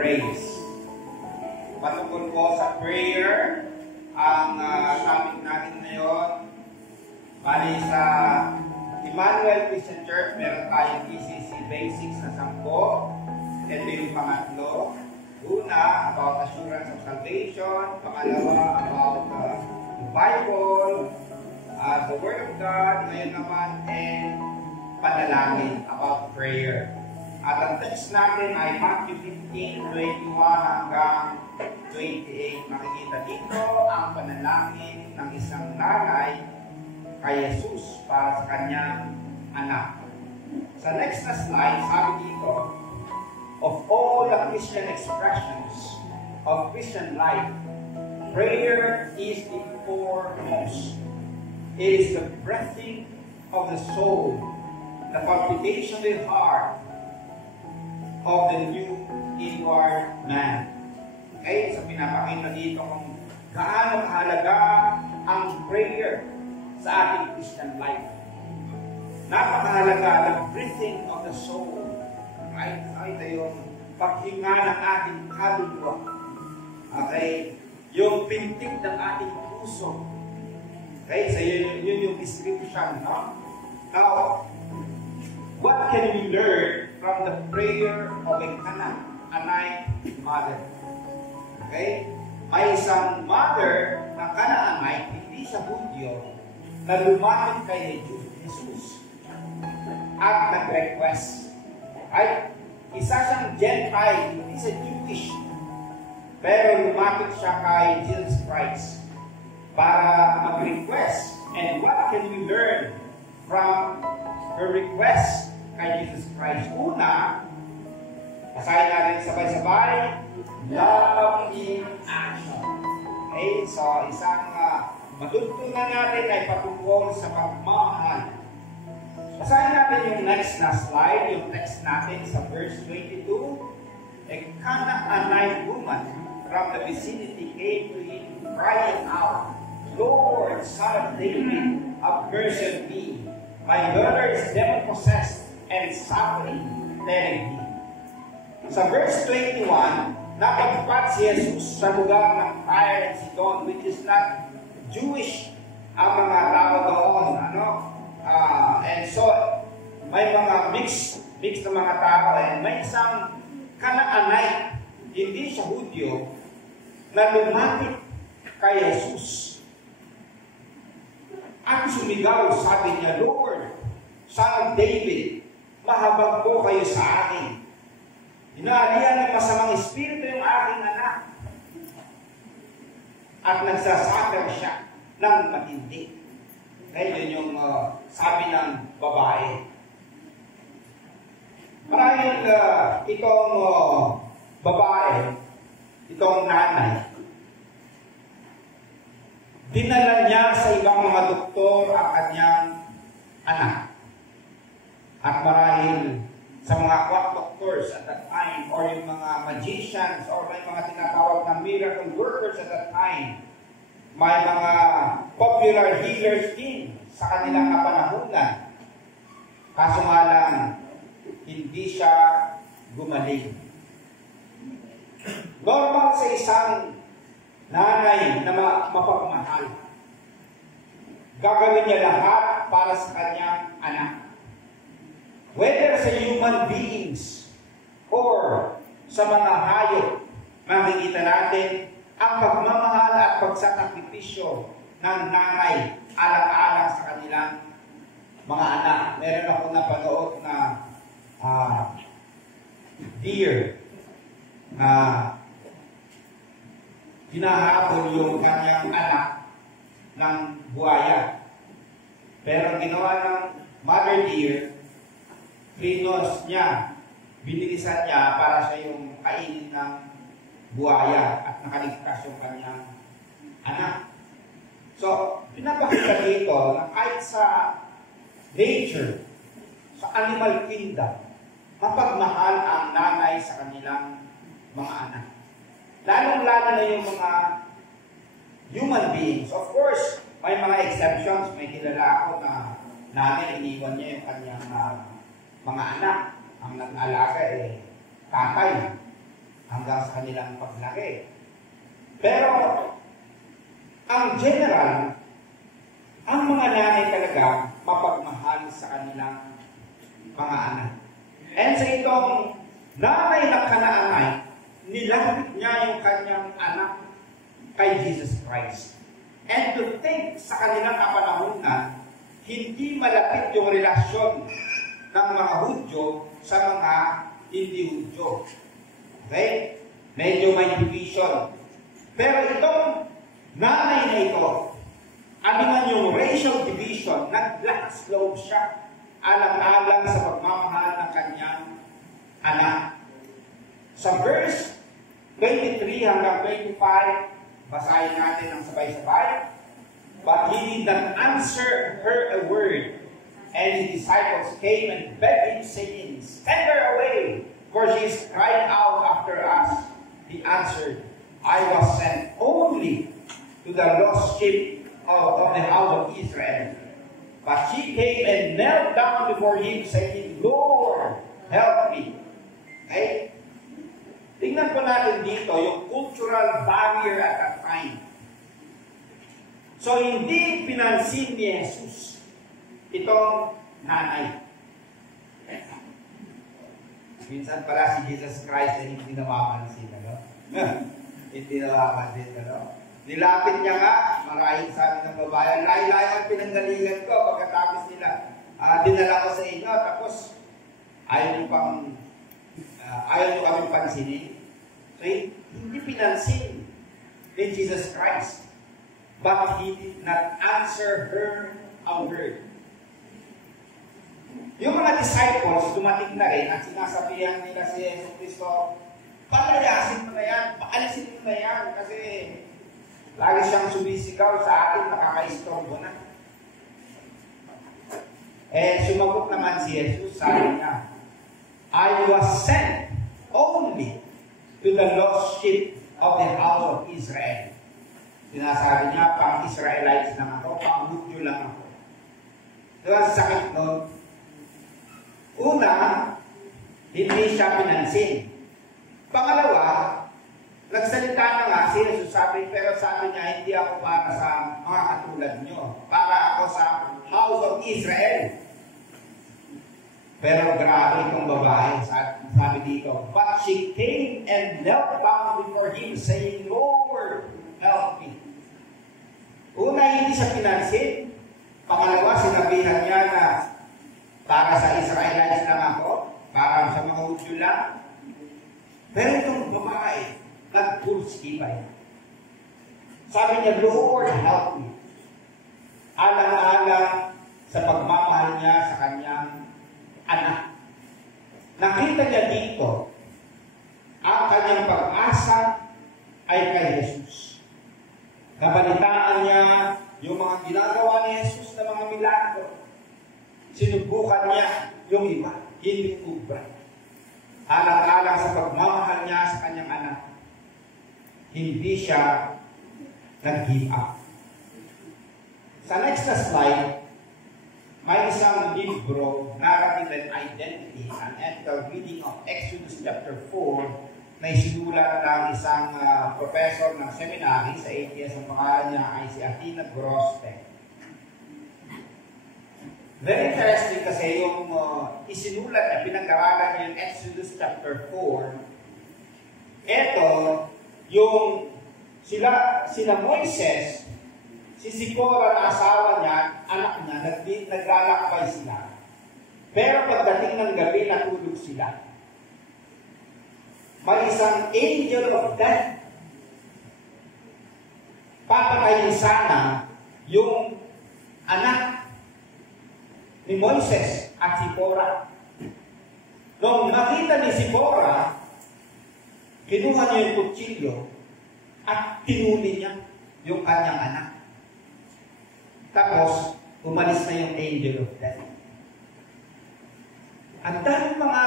praise. Patungkol po sa prayer, ang topic natin ngayon, bali sa Emmanuel Christian Church, meron tayong PCC Basics na 10. Ito yung pangatlo. Una, about assurance of salvation. Pangalawa, about the Bible, the Word of God. Ngayon naman, and panalangin, about prayer. At ang text natin ay Matthew 15:21 hanggang 28. Makikita dito ang panalangin ng isang nanay kay Jesus para sa kanyang anak. Sa next na slide, sabi dito, of all the Christian expressions of Christian life, prayer is the foremost. It is the breathing of the soul, the palpitation of the heart of the new inward man. Okay, so pinapakita dito kung gaano kahalaga ang prayer sa ating Christian life. Napakahalaga, the breathing of the soul. Right? Ito yung paghinga ng ating kaluluwa. Okay? Yung pintig ng ating puso. Okay? So yun yung description, no? Now, what can we learn from the prayer of a Canaanite mother? Okay? May isang mother ng Canaanite, hindi siya Hudyo, na lumapit kay Jesus at nag-request. Right? Isa siyang Gentile, hindi siya Jewish, pero lumapit siya kay Jesus Christ para mag-request. And what can we learn from her request kay Jesus Christ? Una, basahin natin sabay-sabay, love in action. Okay? So, isang matutunan natin ay patungkol sa pagmamahal. Basahin natin yung next na slide, yung text natin sa verse 22. A Canaanite woman from the vicinity came to him crying out, Lord, Son of David, have mercy on me. My daughter is demon-possessed and suffering terribly. Sa verse 21, nakagpat si Jesus sa lugar ng Tyre and Sidon, which is not Jewish ang mga tao doon. And so, may mga mix na mga tao, and may isang Canaanite, hindi siya Hudyo, na lumapit kay Jesus. At sumigaw, sabi niya, Lord, Son of David, mahabag po kayo sa akin. Inaalihan ng masamang espiritu yung aking anak. At nagsasakar siya ng matindi. Kaya yun yung sabi ng babae. Marahil itong babae, itong nanay, dinala niya sa ibang mga doktor ang kanyang anak. At marahil sa mga quack doctors at that time, or yung mga magicians, or may mga tinatawag na miracle workers at that time, may mga popular healers din sa kanilang kapanahunan. Kaso nga lang, hindi siya gumaling. Normal sa isang nanay na mapagmahal. Gagawin niya lahat para sa kanyang anak. Whether sa human beings or sa mga hayop, makikita natin ang pagmamahal at pagsasakripisyo ng nanay alang-alang sa kanilang mga anak. Meron ako napanood na deer na hinahabol yung kanyang anak ng buhaya. Pero ginawa ng mother deer, krinos niya, binilisan niya para siya yung kainin ng buhaya at nakaligtas yung kanyang anak. So, pinapakita dito na kahit sa nature, sa animal kingdom, mapagmahal ang nanay sa kanilang mga anak. Lalong-lalo na yung mga human beings. Of course, may mga exceptions. May kilala ako na nanay, iniwan niya yung kanyang mga anak. Ang nag-alaga tatay. hanggang sa kanilang paglaki. Pero, ang general, ang mga nanay talaga mapagmahal sa kanilang mga anak. And sa itong nanay na Kanaanay, nilapit niya yung kanyang anak kay Jesus Christ. And to think sa kanilang kapanahunan, hindi malapit yung relasyon ng mga Hudyo sa mga hindi Hudyo. Okay? Medyo may division. Pero itong nanay na ito, ano man yung racial division, naglakas loob siya alang-alang sa pagmamahal ng kanyang anak. Sa verse 23 hanggang 25, basahin natin ang sabay-sabay. But he did not answer her a word, and his disciples came and begged him, saying, Send her away, for she is crying out after us. He answered, I was sent only to the lost sheep of the house of Israel. But she came and knelt down before him, saying, Lord, help me. Okay? Tingnan po natin dito yung cultural barrier at that time. So, hindi pinansin ni Jesus itong nanay. Minsan pala si Jesus Christ ay hindi napapansin, ano? Hindi napapansin, ano? Nilapit niya nga, marahil sabi ng babae, layo-layo ang pinanggalingan ko pagkatapos nila. Dinala ko sa inyo, tapos ayaw niyo kami pansinin. So, hindi pinansin ni Jesus Christ. But he did not answer her a word. Yung mga disciples, dumating na rin at sinasabihan nila si Jesus Cristo, palayasin mo na yan, paalisin mo na yan, kasi lagi siyang sumisigaw sa atin, nakaka-istorbo na. Eh, sumagot naman si Jesus, sabi niya, I was sent only to the lost sheep of the house of Israel. Sinasabi niya, pang-Israelites lang ako, pang-Hudyo lang ako. Diba, sakit nun? Una, hindi siya pinansin. Pangalawa, nagsalita na nga si Jesus, pero sabi niya, hindi ako para sa mga katulad niyo. Para ako sa house of Israel. Pero grabe itong babae, sabi dito, but she came and knelt down before him, saying, Lord, help me. Una, hindi siya pinansin. Pangalawa, sinabihan niya na para sa Israelites lang ako, para sa mga Hudyo lang. Pero itong babae, nag-pulski pa yan. Sabi niya, Lord, help me. Alang-alang sa pagmamahal niya sa kanyang anak. Nakita niya dito, ang kanyang pag-asa ay kay Jesus. Nabalitaan niya yung mga ginagawa ni Jesus na mga milagro. Sinubukan niya yung iba, hindi kubra. Alang-alang sa pagmamahal niya sa kanyang anak, hindi siya nag-give up. Sa next na slide, may isang libro, Narrative and Identity, an ethical reading of Exodus chapter 4, na isinulat ng isang professor ng seminary sa ATS. Ang pangalan niya ay si Athena Grosbeck. Very interesting kasi yung isinulat niya, pinag-aralan niya yung Exodus chapter 4. Ito, yung sila Moises, si Zipporah na asawa niya, anak niya, naglalakbay sila. Pero pagdating ng gabi, natulog sila. May isang angel of death. Papatayin sana yung anak ni Moises at Zipporah. Nung nakita ni Zipporah, kinuha niya yung kutsilyo at tinuli niya yung kanyang anak. Tapos, umalis na yung angel of death. Ang daming mga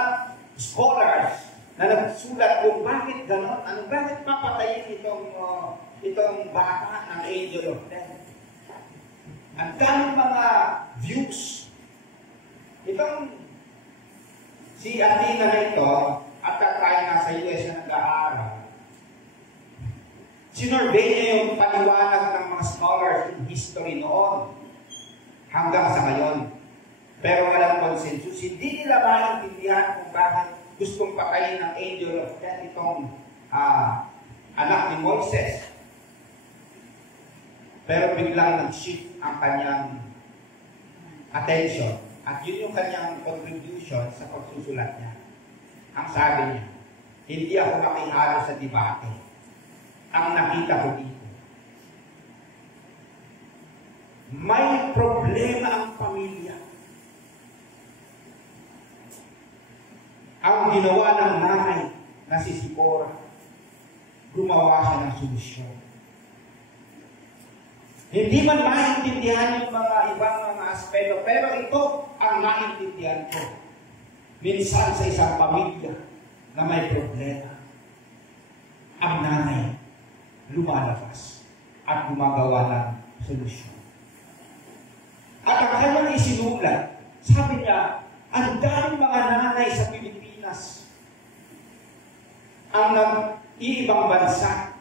scholars na nagsulat kung bakit gano'n, bakit papatayin itong bata ng angel of death. Ang daming mga views. Itong si Athena na ito, at tatay nga sa US na nag-aaral, Sinurvey niya yung paliwanag ng mga scholars in history noon hanggang sa ngayon. Pero walang consensus. Hindi nila maintindihan kung bakit gustong patayin ng angel of death itong anak ni Moises. Pero biglang nag-shift ang kanyang attention. At yun yung kanyang contribution sa pagsusulat niya. Ang sabi niya, hindi ako nakihalo sa debate. Ang nakita ko dito, may problema ang pamilya. Ang ginawa ng nanay na si Sipora, gumawa siya ng solusyon. Hindi man maintindihan yung mga ibang mga aspeto, pero ito ang maintindihan ko. Minsan sa isang pamilya na may problema, ang nanay lumalabas at gumagawa ng solusyon. At ang kanyang isinulat, sabi niya, ang daming mga nanay sa Pilipinas ang nag-iibang bansa,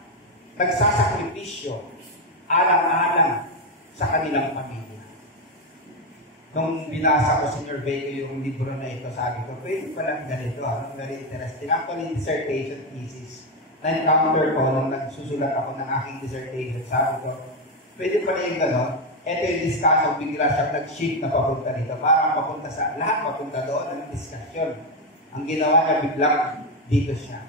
nagsasakripisyo, alang-alang sa kanilang pamilya. Nung binasa ko sa survey ko yung libro na ito, sabi ko, pwede palang ganito, very interesting. Actually, dissertation thesis. Na-encounter ko nung nagsusulat ako ng aking dissertation, sabi ko, pwede pala yung gano'n. Ito yung discussion, bigla siya nag-shift na papunta dito. Parang papunta sa, lahat papunta doon ng discussion. Ang ginawa niya biglang dito siya.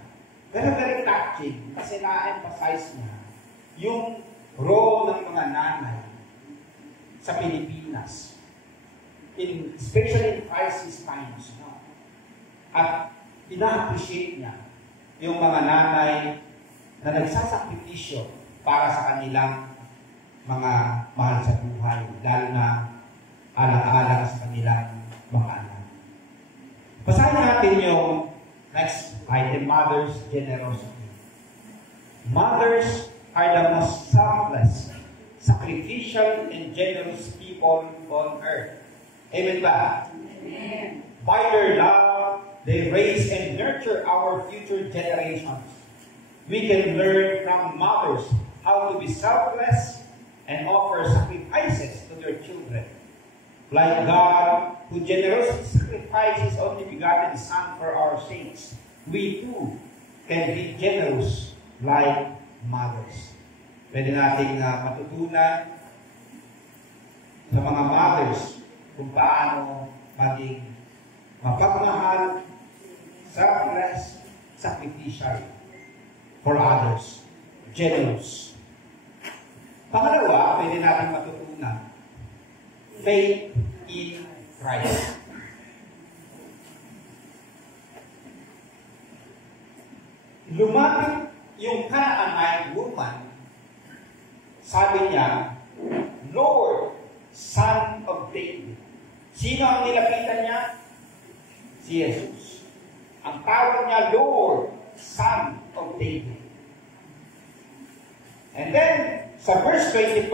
Pero very touching, kasi na-emphasize niya yung role ng mga nanay sa Pilipinas, especially in crisis times. No? At ina-appreciate niya yung mga nanay na nagsasakripisyo para sa kanilang mga mahal sa buhay, lalo na alang-alang sa kanilang mga anak. Basahin natin yung next item, Mother's Generosity. Mothers are the most selfless, sacrificial, and generous people on earth. Amen ba? Amen. By their love, they raise and nurture our future generations. We can learn from mothers how to be selfless and offer sacrifices to their children. Like God, who generously sacrificed His only begotten Son for our sakes, we too can be generous like mothers. Pwede nating matutunan sa mga mothers kung paano maging mapagmahal, selfless, sacrificial for others, generous. Pangalawa, pwede natin matutunan faith in Christ. Lumapit yung Canaanite woman, sabi niya, Lord, Son of David. Sino ang nilapitan niya? Si Jesus. Ang tawag niya, Lord, Son of David. And then, sa verse 25,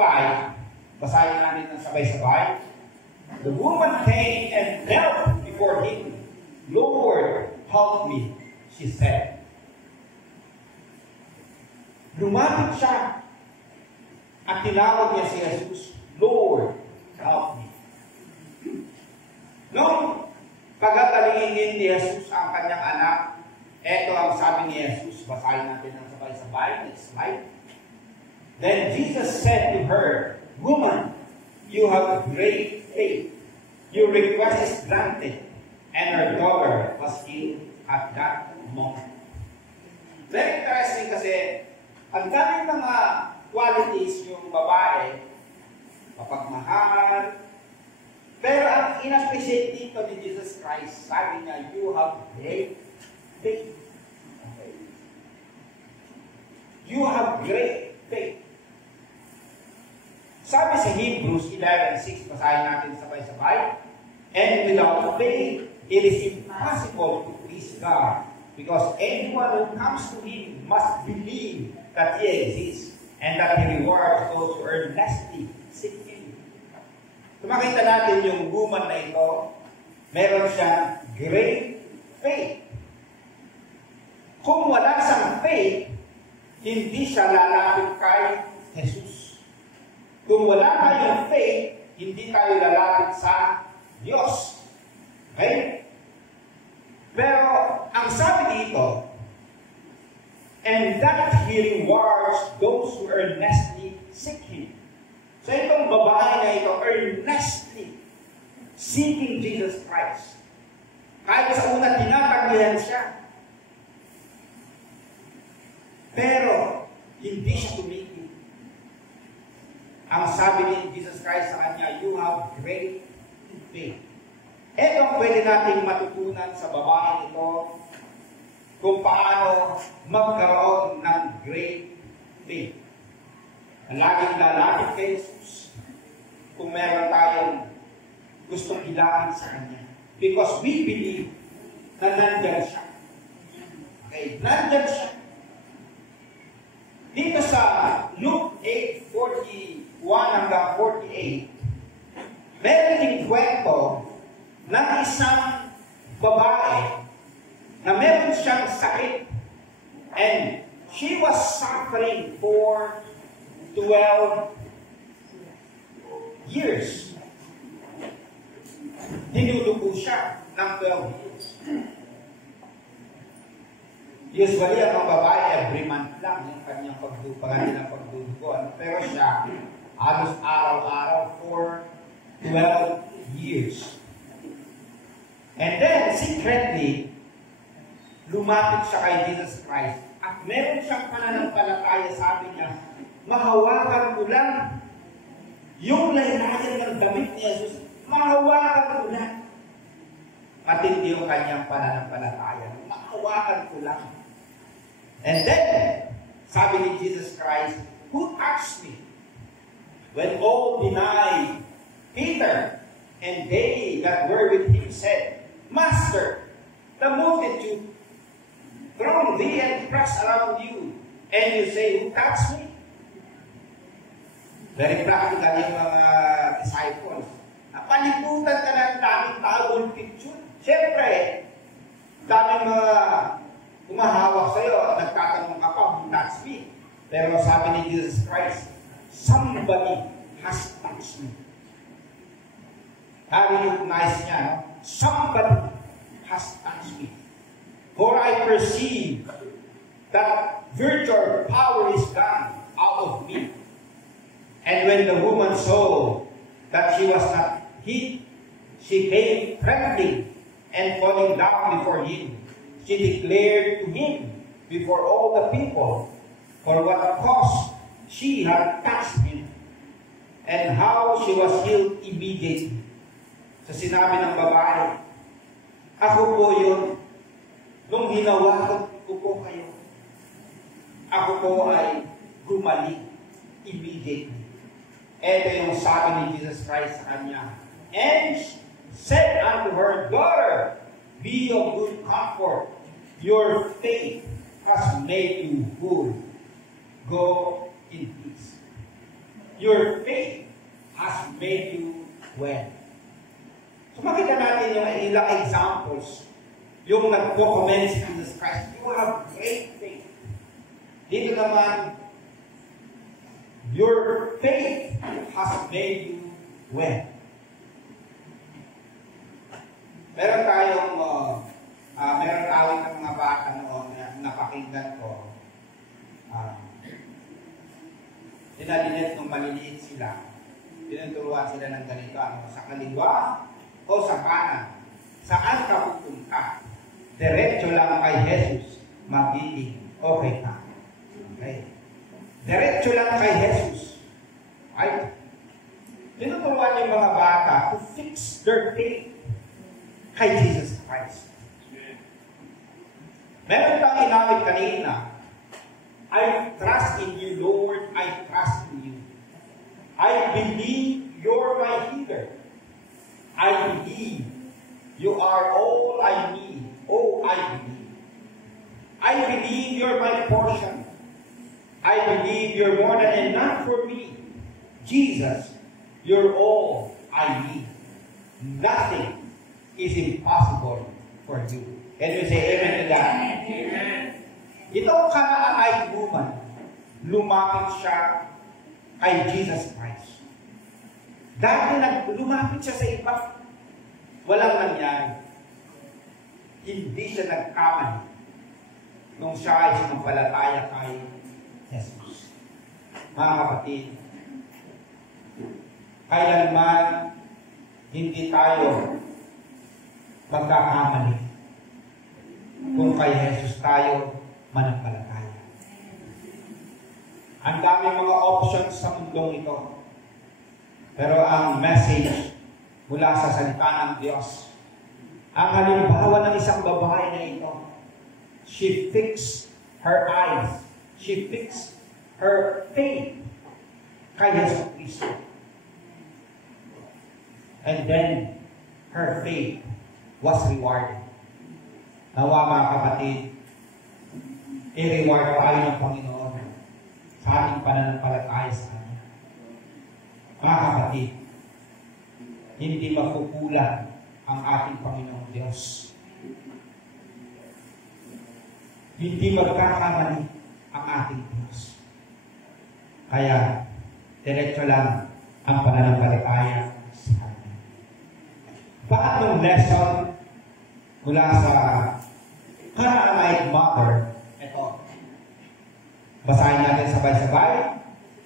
basahin natin ng sabay-sabay, the woman came and knelt before him. Lord, help me, she said. Lumapit siya at tinawag niya si Jesus, Lord, help me. Nung pagatalingin ni Jesus ang kanyang anak, eto ang sabi ni Jesus, basahin natin ng sabay-sabay, next slide. Then Jesus said to her, Woman, you have great faith. Your request is granted. And her daughter was healed at that moment. Very interesting kasi, ang daming mga qualities yung babae, mapagmahal, pero ang in-appreciate dito ni Jesus Christ, sabi niya, you have great faith. Okay. You have great faith. Sabi sa Hebrews 11:6, basahin natin sabay-sabay, and without faith, it is impossible to please God, because anyone who comes to Him must believe that He exists, and that He rewards those who earnestly seek Him. So makita natin yung woman na ito, meron siyang great faith. Kung wala siyang faith, hindi siya lalapit kay Jesus. Kung wala tayong faith, hindi tayo lalapit sa Diyos. Okay? Pero, ang sabi dito, and that He rewards those who earnestly seek Him. So, itong babae na ito, earnestly seeking Jesus Christ. Kahit sa una, tinatanggihan siya. Pero, hindi siya tumigil. Ang sabi ni Jesus Christ sa kanya, you have great faith. Ito ang pwede nating matutunan sa babae ito kung paano magkaroon ng great faith. Laging lalapit kay Jesus kung meron tayong gustong hilangin sa Kanya. Because we believe na nandyan siya. Okay, nandyan siya. Dito sa Luke 8:41 hanggang 48, meron ding kwento ng isang babae na meron siyang sakit. And she was suffering for 12 years. Dinudugo siya ng 12 years. Usually, ang mga babae, every month lang yung kanyang pagdudugo. Pero siya, halos araw-araw for 12 years. And then, secretly, lumapit siya kay Jesus Christ. At meron siyang pananampalataya, sabi niya, mahawakan ko lang yung laylayan ng damit ni Jesus. Mahawakan ko lang. Matindi yung kanyang pananampalataya. Mahawakan ko lang. And then, sabi ni Jesus Christ, who touched me? When all denied, Peter and they that were with him said, Master, the multitude throng thee and press around you, and you say, who touched me? Very practical yung mga disciples. Napaliputan ka ng daming tao, multitude. Siyempre, daming mga umahawak sa'yo at nagtatanong ka pa, who touched me? Pero sabi ni Jesus Christ, somebody has touched me. Recognize niya, no? Somebody has touched me. For I perceive that virtual power is gone out of me. And when the woman saw that she was not hid, she came trembling and falling down before him. She declared to him before all the people for what cause she had touched him and how she was healed immediately. So sinabi ng babae, ako po yun, nung hinawakan ko po kayo, ako po ay gumaling immediately. Ito yung sabi ni Jesus Christ sa kanya. And said unto her, daughter, be of good comfort. Your faith has made you good. Go in peace. Your faith has made you well. So makita natin yung ilang examples. Yung nagpo-comment si Jesus Christ, you have great faith. Dito naman, your faith has made you well. Meron tayong mga bata noon na napakinggan ko. Dinadinet nung maliliit sila. Tinuturuan sila ng ganito, sa kaliwa o sa kanan. Saan ka pupunta? Diretso lang kay Jesus, magiging okay ka. Okay. Diretso lang kay Jesus. Right? Tinuturuan yung mga bata to fix their faith kay Jesus Christ. Meron tayong inamit kanina, I trust in you, Lord, I trust in you. I believe you're my healer. I believe you are all I need. Oh, I believe. I believe you're my portion. I believe you're more than enough for me. Jesus, you're all I need. Nothing is impossible for you. Can you say amen to that? Amen. Ito ang Canaanite woman, lumapit siya kay Jesus Christ. Dahil lumapit siya sa iba, walang nangyari. Hindi siya nagkamali nung siya ay sinampalataya kay Jesus. Mga kapatid, kailanman hindi tayo magkakamali kung kay Jesus tayo manampalataya. Ang daming mga options sa mundong ito. Pero ang message mula sa salita ng Diyos, ang halimbawa ng isang babae na ito, she fixed her eyes, she fixed her faith kay Jesus Cristo. And then, her faith was rewarded. Nawa mga kapatid, i-reward tayo ng Panginoon sa ating pananampalataya sa Kanya. Mga kapatid, hindi makukulang ang ating Panginoong Diyos. Hindi magkakamali ang ating Diyos. Kaya, diretso lang ang pananampalataya sa Kanya. Paanong lesson mula sa Canaanite mother? Ito. Basahin natin sabay-sabay.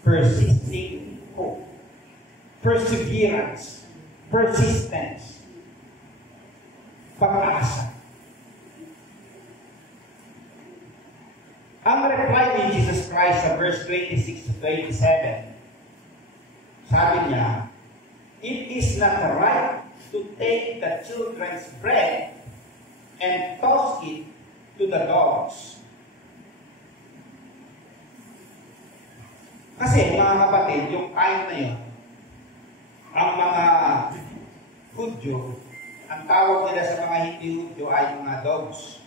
Persisting hope. Perseverance. Persistence. Pag-asa. Ang reply ni Jesus Christ sa verse 26 to 27, sabi niya, "It is not right to take the children's bread and toss it to the dogs." Kasi mga kapatid, yung time na yun, ang mga Hudyo, ang tawag nila sa mga hindi Hudyo ay mga dogs.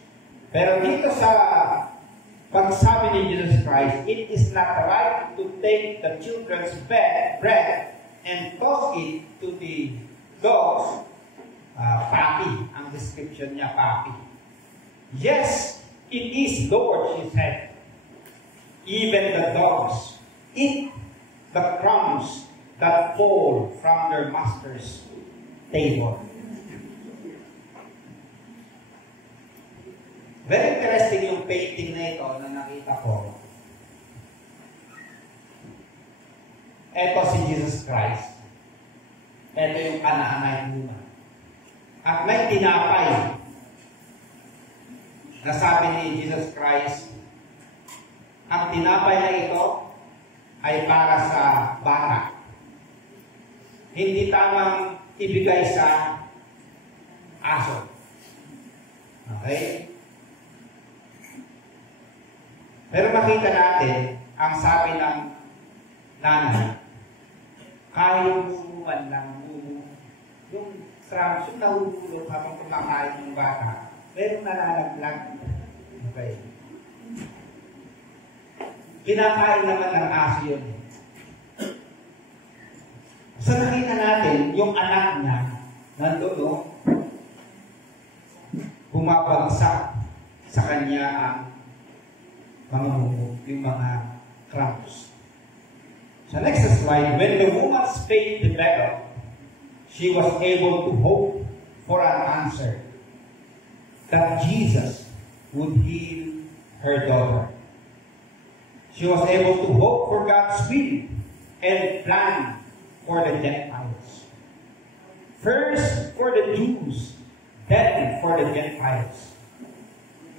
Pero dito sa pagsabi ni Jesus Christ, it is not right to take the children's bread and toss it to the dogs. Papi, ang description niya, papi. Yes, it is Lord, she said. Even the dogs eat the crumbs that fall from their master's table. Very interesting yung painting na ito na nakita ko. Ito si Jesus Christ. Ito yung Canaanite woman. At may tinapay na sabi ni Jesus Christ, ang tinapay na ito ay para sa bata. Hindi tamang ibigay sa aso. Okay? Pero makita natin, ang sabi ng nanay, kahit mumuan lang, yung crumbs, yung nahululog habang kumakain ng bata, pero nalalaglag. Okay. Kinakain naman ng aso yun. So nakita natin, yung anak niya, nandun, no? Bumabagsak sa kanya ang mga mumo, yung mga crumbs. So next slide, when the woman's faith developed, she was able to hope for an answer that Jesus would heal her daughter. She was able to hope for God's will and plan for the Gentiles. First for the Jews, then for the Gentiles.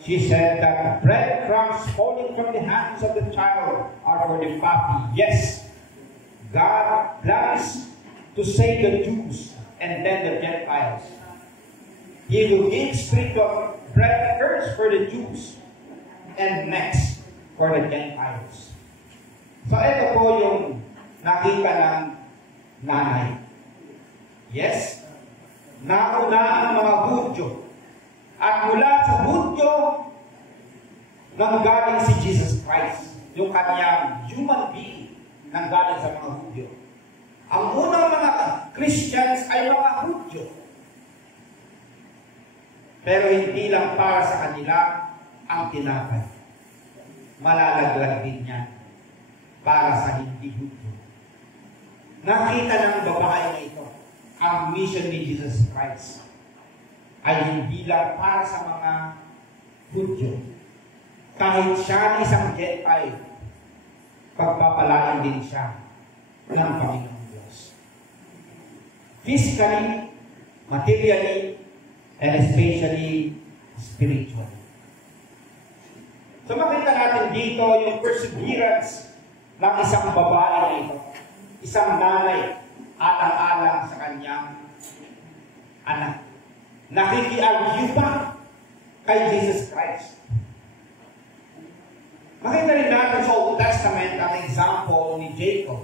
She said that the breadcrumbs falling from the hands of the child are for the puppy. Yes, God plans to save the Jews and then the Gentiles. He will give spiritual bread first for the Jews and next for the Gentiles. So ito po yung nakita ng nanay. Yes, nauna ang mga Hudyo. At mula sa Hudyo, nanggaling si Jesus Christ, yung kanyang human being, nanggaling sa mga Hudyo. Ang unang mga Christians ay mga Hudyo. Pero hindi lang para sa kanila ang tinapay. Malalaglag din yan para sa hindi Hudyo. Nakita ng babae na ito, ang mission ni Jesus Christ ay hindi lang para sa mga Hudyo. Kahit siya isang Gentile, pagpapalain din siya ng Panginoong Diyos. Physically, materially, and especially spiritually. So makita natin dito yung perseverance ng isang babae na ito. Isang nanay, alang-alang sa kanyang anak. Nakikiargue pa kay Jesus Christ. Makita rin natin sa Old Testament ang example ni Jacob.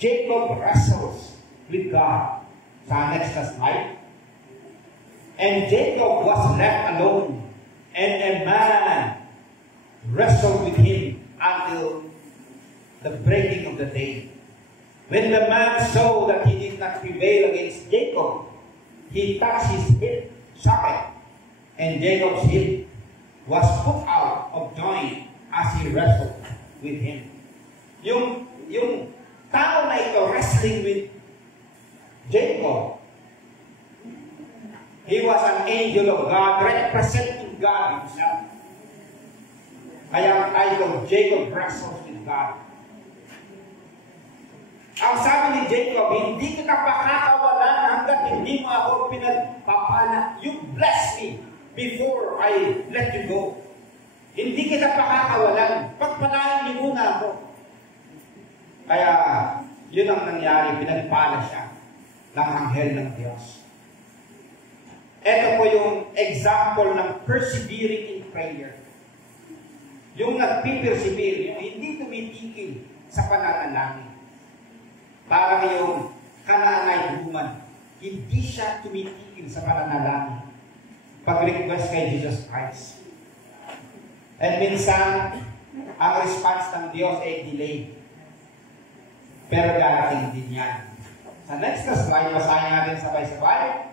Jacob wrestles with God. Sa next slide. And Jacob was left alone, and a man wrestled with him until the breaking of the day. When the man saw that he did not prevail against Jacob, he touched his hip socket, and Jacob's hip was put out of joint as he wrestled with him. Yung tao na ito wrestling with Jacob, he was an angel of God representing God himself. Kaya ang title, Jacob wrestles with God. Ang sabi ni Jacob, hindi kita pakakawalan hanggat hindi mo ako pinagpapala. You bless me before I let you go. Hindi kita pakakawalan. Pagpalain niyo muna ako. Kaya, yun ang nangyari. Pinagpala siya ng anghel ng Diyos. Ito po yung example ng persevering in prayer. Yung nagpipersevere, yung hindi tumitigil sa pananalangin. Parang yung Canaanite woman, hindi siya tumitigil sa pananalangin. Pag-request kay Jesus Christ. And minsan, ang response ng Diyos ay delayed. Pero darating din yan. Sa next slide, basahin natin sabay-sabay.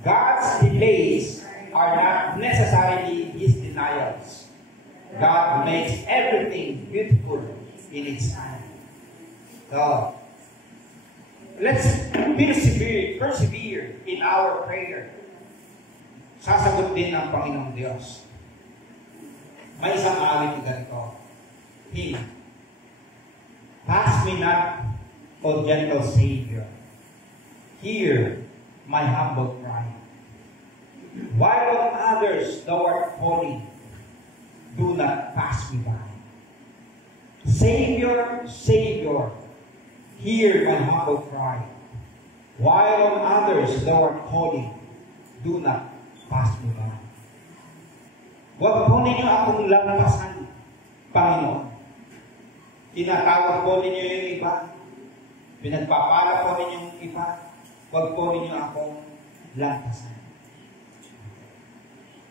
God's delays are not necessarily His denials. God makes everything beautiful in its time. So, let's persevere in our prayer. Sasagot din ang Panginoong Diyos. May isang awit na ganito. Hymn. Pass me not, O gentle Savior. Hear my humble cry. While on others thou art calling, do not pass me by. Savior, Savior, hear my humble cry. While on others thou art calling, do not pass me by. Huwag po ninyo akong lampasan, Panginoon. Tinatawag po ninyo yung iba. Pinagpapala po ninyo yung iba. Huwag po ninyo akong lampasan.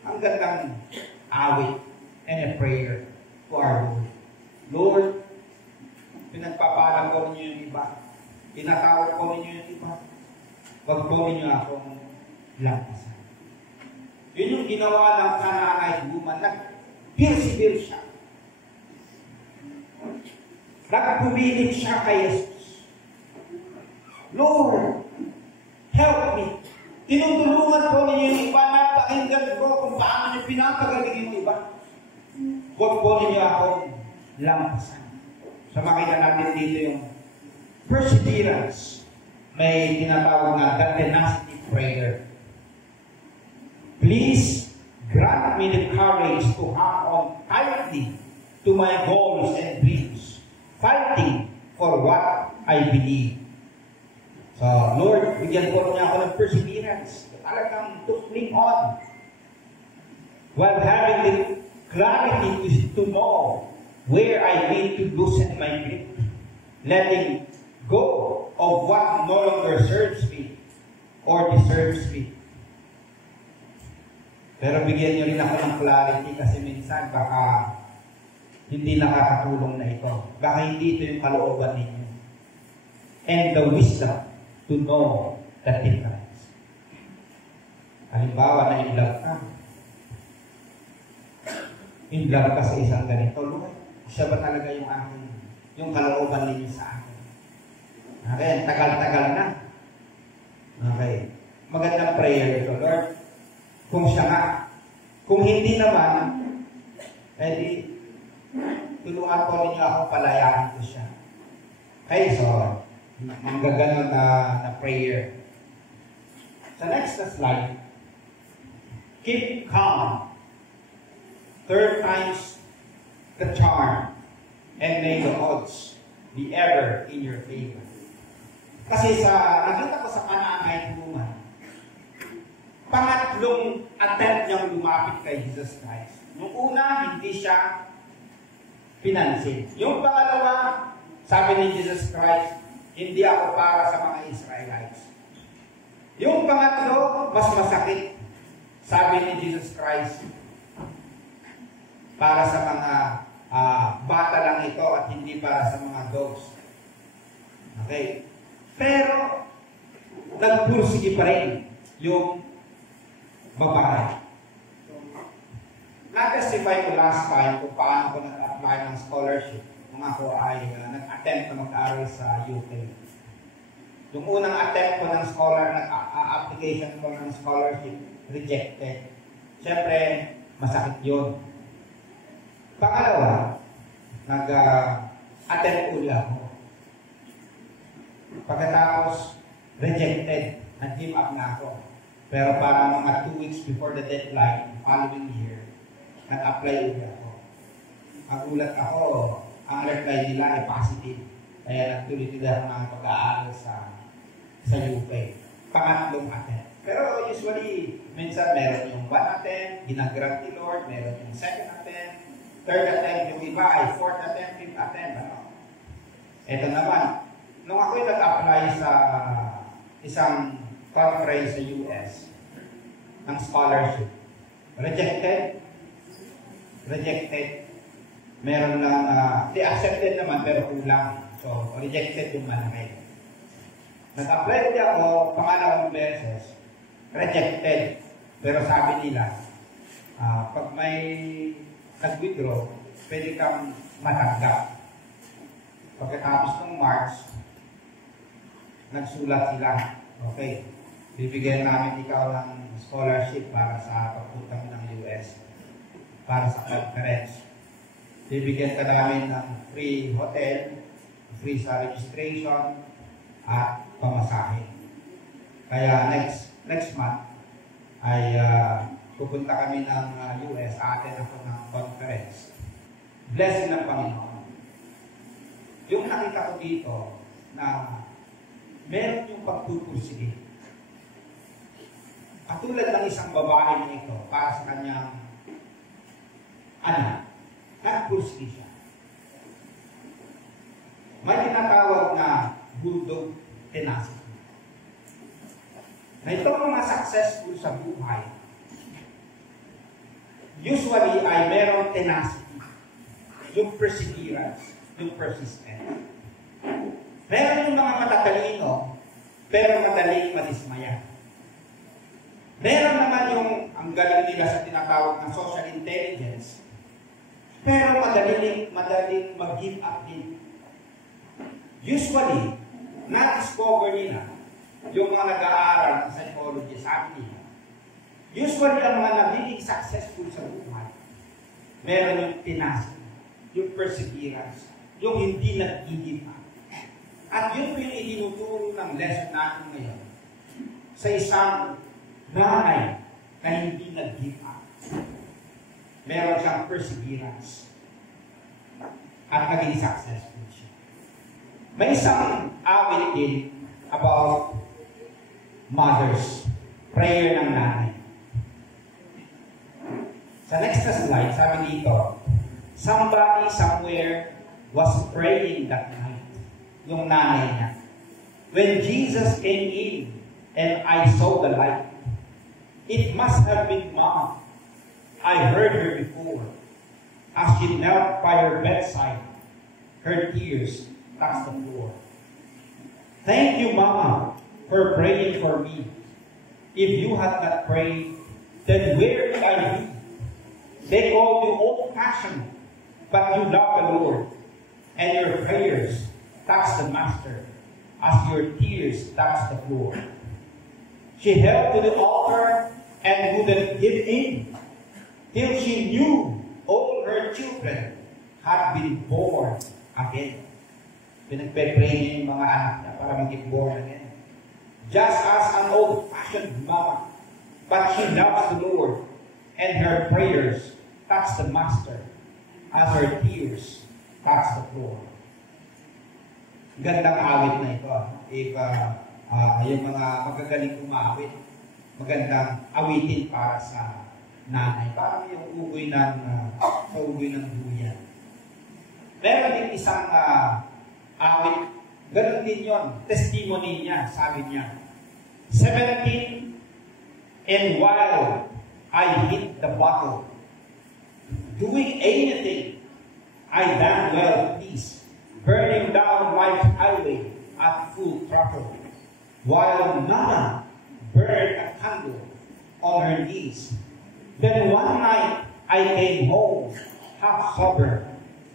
Ang gandang awit and a prayer to our Lord. Lord, pinagpapala po ninyo yung iba. Tinatawag po ninyo yung iba. Huwag po ninyo akong lampasan. Yun yung ginawa ng Canaanite woman. Nag-persevere siya. Nagpumilit siya kay Jesus. Lord, help me. Tinutulungan po ninyo yung iba. Napakinggan ko kung paano niyo pinapagaling yung iba. Huwag po ninyo akong lampasan. So makita natin dito yung perseverance. May tinatawag na the tenacity prayer. Please grant me the courage to hang on tightly to my goals and dreams, fighting for what I believe. So, Lord, bigyan po niya ako ng perseverance. Talagang to cling on. While having the clarity to know where I need to loosen my grip. Letting go of what no longer serves me or deserves me. Pero bigyan niyo rin ako ng clarity kasi minsan baka hindi nakakatulong na ito. Baka hindi ito yung kalooban ninyo. And the wisdom to know the difference. Halimbawa na in love ka. In love ka sa isang ganito. Lord, siya ba talaga yung aking, yung kalooban ninyo sa akin. Okay, tagal-tagal na. Okay. Magandang prayer ito, Lord. Kung siya nga, kung hindi naman, edi, tulungan po ninyo ako, palayain ko siya. Okay, so, manggaganon na prayer. Sa next na slide, keep calm. Third time's the charm, and may the odds be ever in your favor. Kasi nakita ko sa Canaanite woman, pangatlong attempt niyang lumapit kay Jesus Christ. Nung una, hindi siya pinansin. Yung pangalawa, sabi ni Jesus Christ, hindi ako para sa mga Israelites. Yung pangatlo, mas masakit. Sabi ni Jesus Christ, para sa mga bata lang ito at hindi para sa mga dogs. Okay? Pero, nagpursige pa rin yung babae. Na-testify ko last time kung paano ko nag-apply ng scholarship nung ako ay nag-attempt na mag-aral sa UK. Yung unang attempt ko ng application ko ng scholarship, rejected. Siyempre, masakit yun. Pangalawa, nag-attempt ulit ako. Pagkatapos, rejected, nag-give up na ako. Pero parang mga 2 weeks before the deadline, following year, nag-apply ulit ako. Nagulat ako, ang reply nila ay positive. Kaya nagtuloy-tuloy ako ng pag-aaral sa UK. Pangatlong attempt. Pero usually, minsan meron yung 1 attempt, ginagrant ni Lord, meron yung 2nd attempt, 3rd attempt, yung iba ay 4th attempt, 5th attempt. Ano? Ito naman, nung ako'y nag-apply sa isang conference sa US ng scholarship, rejected. Meron lang, accepted naman pero kulang. So, rejected yung malaki. Nag-apply ulit ako, pangalawang beses, rejected. Pero sabi nila, pag may nag-withdraw, pwede kang matanggap. Pagkatapos ng March, nagsulat sila. Okay, bibigyan namin ikaw ng scholarship para sa pagpunta mo ng US, para sa conference. Bibigyan ka namin ng free hotel, free sa registration, at pamasahe. Kaya next month ay pupunta kami ng US, attend ako ng conference. Blessing ng Panginoon. Yung nakita ko dito na meron yung pagpupursige. Katulad ng isang babae na ito para sa kanyang anak, nagpursige siya. May tinatawag na bulldog tenacity. Na itong mga successful sa buhay, usually ay merong tenacity, yung perseverance, yung persistence. Meron yung mga matatalino, pero madaling madismaya. Meron naman yung ang galing nila sa tinatawag na social intelligence, pero madaling mag-give up din. Usually, na-discover nila yung mga nag-aaral ng psychology, sabi nila. Usually, ang mga nagiging successful sa buhay, meron yung tenacity, yung perseverance, yung hindi nag-give up. At yun po yung itinuturo ng lesson natin ngayon sa isang nanay na hindi nag-give up. Meron siyang perseverance at naging successful siya. May isang awit din about mothers, prayer ng nanay. Sa next slide, sabi dito, somebody somewhere was praying that night. Yung nanay niya. When Jesus came in and I saw the light, it must have been Mom. I heard her before. As she knelt by her bedside, her tears touched the floor. Thank you, Mama, for praying for me. If you had not prayed, then where would I be? They called you old-fashioned, but you love the Lord, and your prayers touch the Master as your tears touch the floor. She held to the altar and wouldn't give in till she knew all her children had been born again. Pinagpe-pray niya yung mga anak niya para maging born again. Just as an old-fashioned mama, but she loves the Lord, and her prayers touch the Master as her tears touch the floor. Gandang awit na ito. If yung mga magagaling umawit, magandang awitin para sa nanay. Parang yung ugoy ng buyan. Meron din isang awit. Ganun din yun. Testimony niya, sabi niya. 17, and while I hit the bottle, doing anything, I damn well please, burning down life's highway at full throttle, while Nana burned a candle on her knees. Then one night I came home, half sober.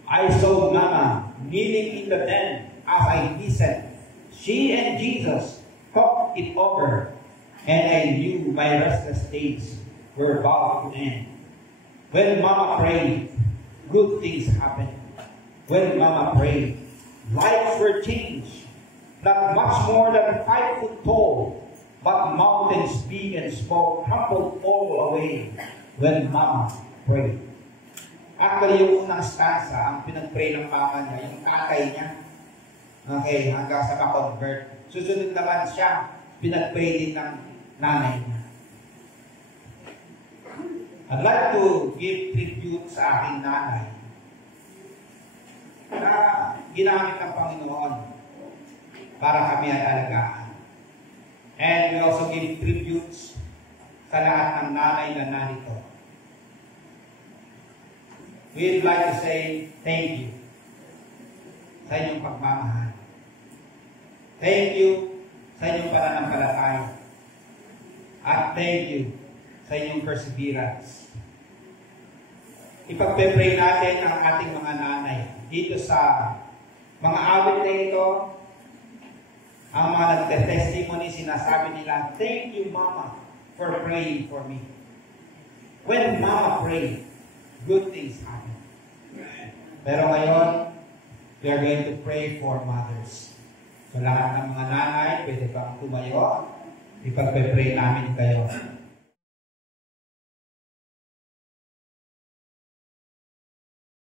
I saw Nana kneeling in the den as I listened. She and Jesus talked it over, and I knew my restless days were about to end. When Mama prayed, good things happened. When Mama prayed, lives were changed. Not much more than 5 foot tall, but mountains big and small crumbled all away when Mama prayed. Actually, yung unang stanza, ang pinag-pray ng mama niya, yung tatay niya, okay, hanggang sa ma-convert. Susunod naman siya, pinag-pray din ng nanay niya. I'd like to give tribute sa aking nanay na ginamit ng Panginoon para kami ay alagaan. And we also give tributes sa lahat ng nanay na narito. We'd like to say thank you sa inyong pagmamahal. Thank you sa inyong pananampalataya. At thank you sa inyong perseverance. Ipagpe-pray natin ang ating mga nanay dito sa mga awit na ito. Ang mga nagte-testimony, sinasabi nila, thank you, Mama, for praying for me. When Mama prayed, good things happen. Pero ngayon, we are going to pray for mothers. So lahat ng mga nanay, pwede bang tumayo? Ipagpe-pray namin kayo.